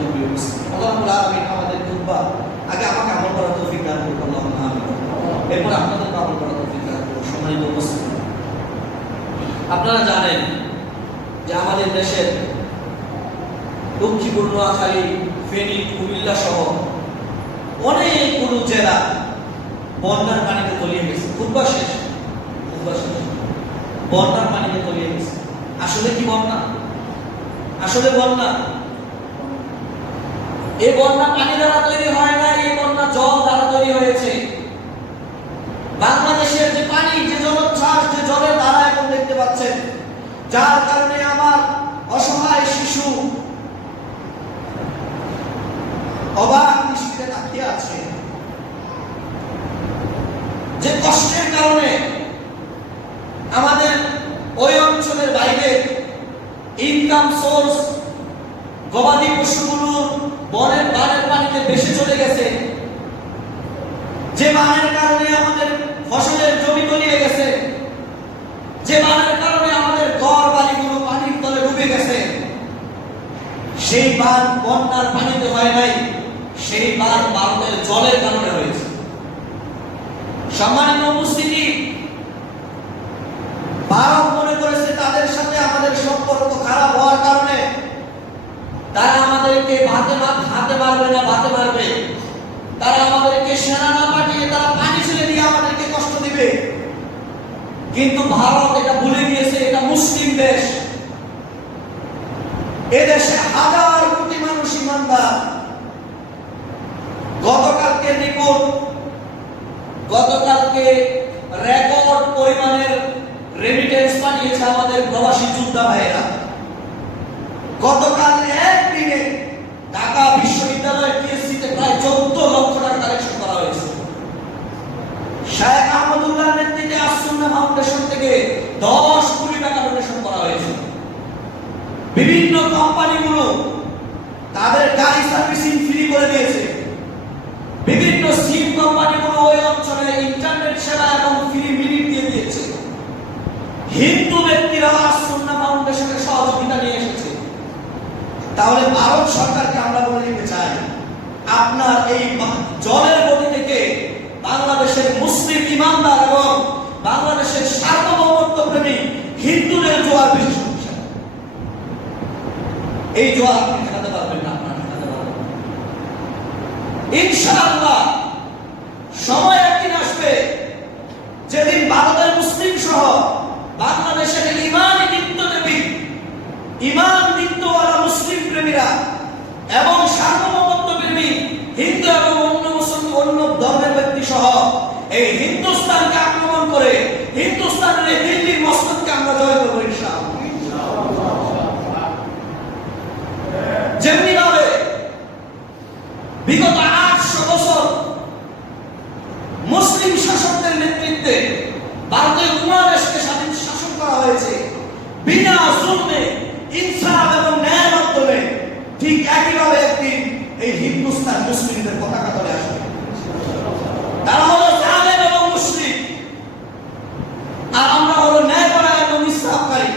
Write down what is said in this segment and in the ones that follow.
সম্মানিত প্রিয় মুসলিম, আল্লাহ রাব্বুল আলামিন আমাদের খুতবা আগে আমাকে আমল করার তৌফিক দান করুন, আল্লাহুম্মা আমিন। এরপর আপনাদের আমল করার তৌফিক দান করুন। সম্মানিত মুসলিম, আপনারা জানেন যে আমাদের দেশের লক্ষ্মীপুর, নোয়াখালী, ফেনী, কুমিল্লা সহ অনেকগুলো জেলা বন্যার পানিতে তলিয়ে গেছে। খুতবা শেষ, বন্যার পানিতে তলিয়ে গেছে। আসলে কি বন্যা? আসলে বন্যা। এই বন্যা পানি দ্বারা তৈরি হয় না, এই বন্যা জল দ্বারা তৈরি হয়েছে। বাংলাদেশের যে পানি, যে জলোচ্ছ্বাস, যে জলের ধারা এখন দেখতে পাচ্ছেন, যার কারণে আমার অসহায় শিশু অবাক দৃষ্টিতে তাকিয়ে আছে। যে কষ্টের কারণে আমাদের ওই অঞ্চলের বাইরে ইনকাম সোর্স গবাদি পশুগুলো বানের পানিতে ভেসে চলে গেছে, যে বানের কারণে আমাদের ফসলের জমি তলিয়ে গেছে, যে বানের কারণে আমাদের ঘর বাড়িগুলো পানির তলে ডুবে গেছে। সেই বান বন্যার পানিতে হয় নাই, সেই বান ভারতের জলের কারণে হয়েছে। সম্মানিত উপস্থিতি, ভারত মনে করেছে তাদের সাথে আমাদের সম্পর্ক খারাপ হওয়ার কারণে তারা আমাদেরকে হাতে মারবে না, ভাতে মারবে। তারা আমাদেরকে সেনা না পাঠিয়ে তারা পানি ছেড়ে দিয়ে আমাদেরকে কষ্ট দিবে। কিন্তু ভারত এটা ভুলে গিয়েছে, এটা মুসলিম দেশ। এদেশে হাজার কোটি মানুষ ইমানদার। গতকালকে রিপোর্ট, গতকালকে রেকর্ড পরিমাণের রেমিটেন্স পাঠিয়েছে আমাদের প্রবাসী যোদ্ধা ভাইয়েরা। গতকাল একদিনে ঢাকা বিশ্ববিদ্যালয়ের টিএসসিতে প্রায় 14 লক্ষ টাকা কালেকশন করা হয়েছে। শেখ আহমদুল্লাহর নেতৃত্বে আস-সুন্নাহ ফাউন্ডেশন থেকে 10 কোটি টাকা ডোনেশন করা হয়েছে। বিভিন্ন কোম্পানিগুলো তাদের গাড়ি সার্ভিসিং ফ্রি করে দিয়েছে। বিভিন্ন সিম কোম্পানিগুলো ওই অঞ্চলে ইন্টারনেট সেবা এবং ফ্রি মিনিট দিয়ে দিয়েছে। হিন্দু ব্যক্তিরা আস-সুন্নাহ ফাউন্ডেশনের সহযোগিতা নিয়ে এসেছে। তাহলে ভারত সরকারকে আমরা বলে দিতে চাই, আপনার এই জলের গতি থেকে বাংলাদেশের মুসলিম ইমানদার এবং বাংলাদেশের সার্বভৌমত্ব প্রেমী হিন্দুদের জোয়ার বেশি সমস্যা। এই জোয়ার আপনি ঠেকাতে পারবেন না, আপনারা ঠেকাতে পারবেন না। ইনশাআল্লাহ সময় একদিন আসবে যেদিন ভারতের মুসলিম সহ বাংলাদেশের ইমানি নিত্যদেবী, ইমান নিত্যওয়ালা মুসলিম প্রেমীরা এবং সার্বভৌমত্ব প্রেমী হিন্দু এবং অন্য ধর্মের ব্যক্তি সহ এই হিন্দুস্তানকে আক্রমণ করে হিন্দুস্তানের এই দিল্লির মসনদকে আমরা জয় করব ইনশাআল্লাহ। যেমনি ভাবে বিগত 800 বছর মুসলিম শাসকদের নেতৃত্বে ভারতীয় উপমহাদেশকে স্বাধীন শাসন করা হয়েছে বিনা জুলমে, ইনসাফ এবং ন্যায়ের মাধ্যমে, ঠিক একইভাবে একদিন এই হিন্দুস্তান মুসলিমদের পতাকা তলে আসবে। তারা হলো জালেম এবং মুশরিক, আর আমরা হলো ন্যায়পরায়ণ এবং ইনসাফকারী।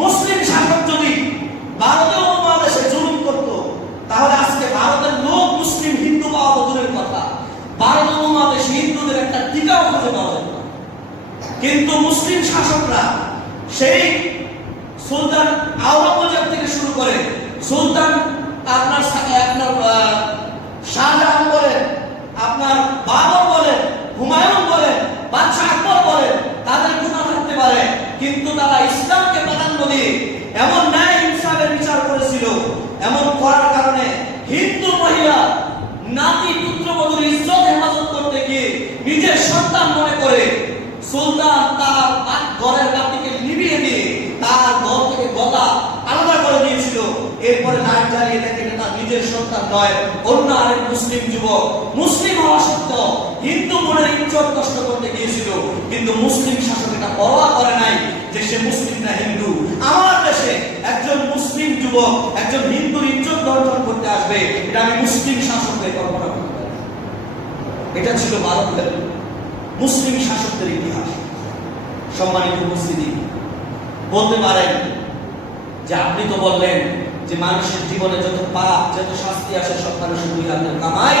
মুসলিম শাসক যদি ভারতীয় উপমহাদেশে জুলুম করত, তাহলে আজকে ভারতের লোক মুসলিম হিন্দু পাওয়া তো দূরের কথা, ভারতীয় উপমহাদেশে হিন্দুদের একটা টিকাও খুঁজে পাওয়া যেত না। কিন্তু মুসলিম শাসকরা সেই সুলতান আওরঙ্গজেব থেকে শুরু করে সুলতান আপনার শাহজাহান বলেন, আপনার বাবর বলেন, হুমায়ুন বলেন, বাদশাহ আকবর বলেন, তাদের গুনাহ থাকতে পারে, কিন্তু তারা ইসলামকে প্রাধান্য দিয়ে এমন ন্যায় ইনসাফের বিচার করেছিল। এমন করার কারণে হিন্দু মহিলা নাতি পুত্রবধূর ইজ্জত হেফাজত করতে গিয়ে নিজের সন্তান মনে করে সুলতান তার ঘরের বাতিকে নিভিয়ে দিয়ে তার ঘর থেকে গলা আলাদা করে দিয়েছিল। এরপরে লাইট জ্বালিয়ে দেখে তার নিজের সন্তান নয়, অন্য আরেক মুসলিম যুবক। মুসলিম হওয়া সত্ত্বেও হিন্দু মনের ইজ্জত নষ্ট করতে গিয়েছিল, কিন্তু মুসলিম শাসক এটা পরোয়া করে নাই যে সে মুসলিম না হিন্দু। আমার দেশে একজন মুসলিম যুবক একজন হিন্দুর ইজ্জত দর্শন করতে আসবে, এটা আমি মুসলিম শাসকদের কল্পনা করতে পারি। এটা ছিল ভারতের মুসলিম শাসকদের ইতিহাস। সম্মানিত উপস্থিতি, বলতে পারেন যে আপনি তো বললেন যে মানুষের জীবনে যত পাপ, যত শাস্তি আসে সব মানুষের দুই হাতের কামাই,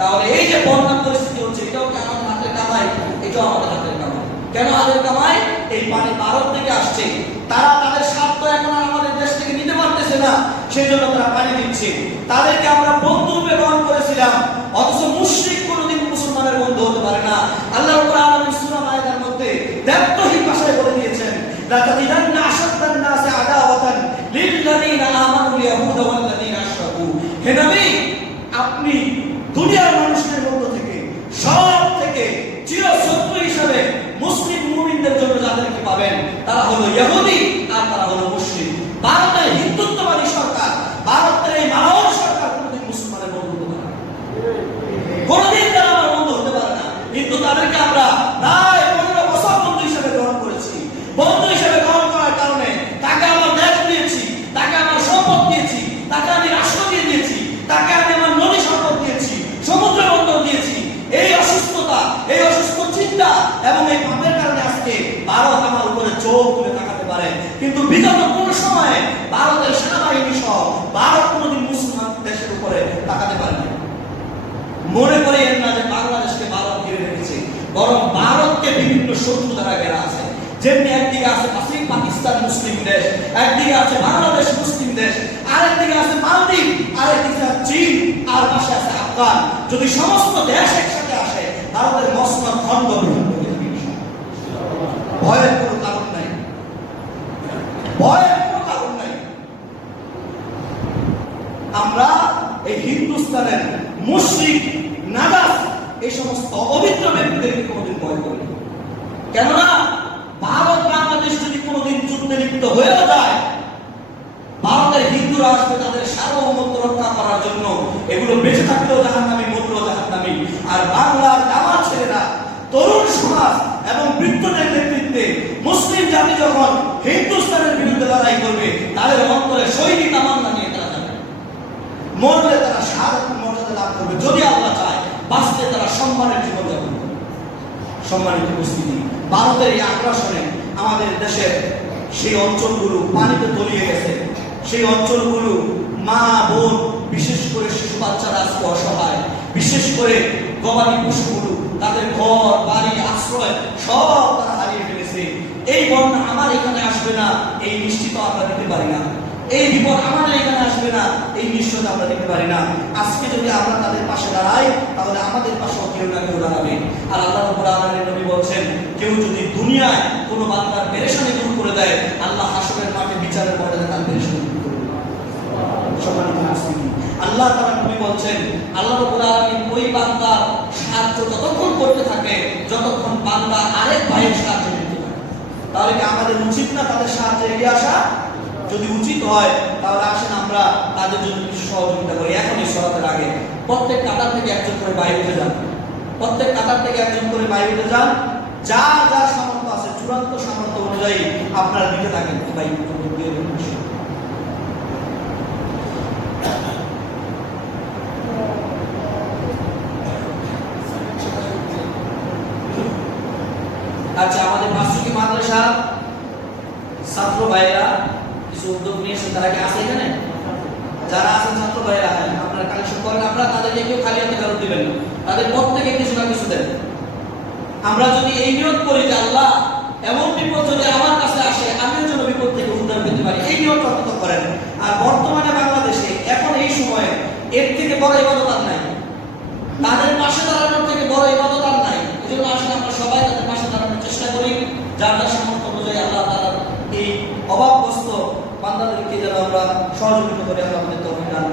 তাহলে এই যে বন্যা পরিস্থিতি হচ্ছে এটাও কি আমাদের হাতের কামাই? এটাও আমাদের হাতের কামাই। কেন হাতের কামাই? এই পানি ভারত থেকে আসছে, তারা তাদের স্বার্থ এখন আর আমাদের দেশ থেকে নিতে পারতেছে না, সেই জন্য তারা পানি দিচ্ছে। তাদেরকে আমরা বন্ধু রূপে গ্রহণ করেছিলাম, অথচ মুশরিক কোনোদিন মুসলমানের বন্ধু হতে পারে না। আল্লাহ রাব্বুল আলামিন সূরা মায়েদার মধ্যে দ্ব্যর্থহীন ভাষায় বলে দিয়েছেন, লা তাজিদান্না আশাদ্দান নাসি আদাওয়াতান লিল্লাযীনা আমানুল ইয়াহুদা ওয়াল্লাযীনা আশরাকু। হে নবী, আপনি দুনিয়ার মানুষদের মধ্য থেকে সব থেকে চিরশত্রু হিসেবে মুসলিম মুমিনদের জন্য যাদেরকে পাবেন তারা হলো ইহুদি আর তারা হলো মুশরিক। ভারতের হিন্দুত্ববাদী সরকার, ভারতের এই মানব সরকার কোনোদিন মুসলমানের বন্ধু হতে পারে না, কোনোদিন তারা আমার বন্ধু হতে পারে না। কিন্তু তাদেরকে আমরা প্রায় 15 বছর বন্ধু হিসেবে গ্রহণ করেছি। বন্ধু হিসেবে গ্রহণ করার কারণে তাকে আমার দেশ দিয়েছি, তাকে আমার সম্পদ দিয়েছি, তাকে আমি রাষ্ট্র দিয়ে দিয়েছি, তাকে আমি আমার নদী সম্পদ দিয়েছি, সমুদ্র বন্দর দিয়েছি। এই অসুস্থতা, এই অসুস্থ চিন্তা এবং এই পাপের কারণে আজকে ভারত আমার উপরে চোখ তুলে তাকাতে পারে। কিন্তু বিগত কোন সময়ে ভারতের সেনাবাহিনী সহ ভারত কোনোদিন মুসলমান দেশের উপরে তাকাতে পারেনি। মনে করেন না যে বাংলাদেশকে ভারত ঘিরে রেখেছে, বরং ভারতকে বিভিন্ন শত্রু দ্বারা ঘেরা আছে। যেমনি একদিকে আছে পাকিস্তান মুসলিম দেশ, একদিকে আছে বাংলাদেশ মুসলিম দেশ, আরেকদিকে আছে মালদ্বীপ, আরেকদিকে আছে চীন, আর পাশে আছে আফগান। যদি সমস্ত দেশ একসাথে আসে ভারতের মসনদ খণ্ড বিখণ্ড হয়ে যাবে। ভয়ের কোনো কারণ নাই, ভয়ের কোনো কারণ নাই। আমরা এই হিন্দুস্তানের মুশরিক, নাগাস, এই সমস্ত অপবিত্র ব্যক্তিদেরকে কোনোদিন ভয় করি না। কেননা ভারত বাংলাদেশ যদি কোনোদিন যুদ্ধে লিপ্ত হয়েও যায়, ভারতের হিন্দুরা আসবে তাদের সার্বভৌমত্ব রক্ষা করার জন্য। এগুলো বেঁচে থাকলেও জাহান্নামী, মরলেও জাহান্নামী। আর বাংলার জামাত ছেলেরা, তরুণ সমাজ এবং বৃদ্ধদের নেতৃত্বে মুসলিম জাতি যখন হিন্দুস্তানের বিরুদ্ধে লড়াই করবে, তাদের অন্তরে শহীদি তামান্না নিয়ে তারা যাবে। মরলে তারা শাহাদাত মর্যাদা লাভ করবে, যদি আল্লাহ চায়। বাঁচতে তারা সম্মানের জীবন যাপন করবে। সম্মানিত উপস্থিতি, ভারতের এই আগ্রাসনে আমাদের দেশের সেই অঞ্চলগুলো পানিতে তলিয়ে গেছে। সেই অঞ্চলগুলো মা বোন, বিশেষ করে শিশু বাচ্চারা আজকে অসহায়। বিশেষ করে গবাদি পশুগুলো, তাদের ঘর বাড়ি আশ্রয় সব তারা হারিয়ে ফেলেছে। এই বন্যা আমার এখানে আসবে না এই নিশ্চিত আমরা দিতে পারি না। এই বিপদ আমাদের এখানে আসবে না এই নিশ্চয়তা আমরা দিতে পারি না। আজকে যদি আমরা তাদের পাশে দাঁড়াই, তাহলে আমাদের পাশেও কেউ না কেউ দাঁড়াবে। আর আল্লাহ রাব্বুল আলামিন নবী বলছেন, কেউ যদি দুনিয়ায় কোনো বান্দার পেরেশানি দূর করে দেয়, আল্লাহ হাসরের মাঠে বিচারের ময়দানে তার পেরেশানি দূর করে দেবে। সম্মানিত উপস্থিতি, আল্লাহ তাআলা নবী বলছেন, আল্লাহ রাব্বুল আলামিন ওই বান্দার সাহায্য ততক্ষণ করতে থাকে যতক্ষণ বান্দা আরেক ভাইয়ের সাহায্য নিতে থাকে। তাহলে কি আমাদের উচিত না তাদের সাহায্যে এগিয়ে আসা? যদি উচিত হয় তাহলে আসেন আমরা তাদের জন্য কিছু সহযোগিতা করি। এখনই সরাতের আগে প্রত্যেক কাতার থেকে একজন করে বাইরে উঠে যান, প্রত্যেক কাতার থেকে একজন করে বাইরে উঠে যান। যার যার সামর্থ্য আছে, চূড়ান্ত সামর্থ্য অনুযায়ী আপনারা দিতে থাকেন। আচ্ছা, আমাদের মাসুকি মাদ্রাসা ছাত্র ভাইরা কিছু উদ্যোগ নিয়েছেন, তারা কি আছে এখানে? যারা আছেন ছাত্র ভাইরা, আপনারা কালেকশন করেন, আপনারা তাদেরকে কেউ খালি হাতে ফেরত দিবেন না, তাদের প্রত্যেকে কিছু না কিছু দেন। আমরা যদি এই নিয়ত করি যে আল্লাহ এমন বিপদ যদি আমার কাছে আসে আমিও যেন বিপদ থেকে উদ্ধার পেতে পারি, এই নিয়ত অন্তত করেন। আর বর্তমানে বাংলাদেশে এখন এই সময়ে এর থেকে বড় ইবাদত আর নাই, তাদের পাশে দাঁড়ানোর থেকে বড় ইবাদত আর নাই। এজন্য আসলে আমরা সবাই তাদের পাশে দাঁড়ানোর চেষ্টা করি, যার যার সামর্থ্য অনুযায়ী আল্লাহ তাআলা এই অভাবগ্রস্ত বান্দাদেরকে যেন আমরা সহযোগিতা করে আল্লাহ আমাদের তৌফিক দান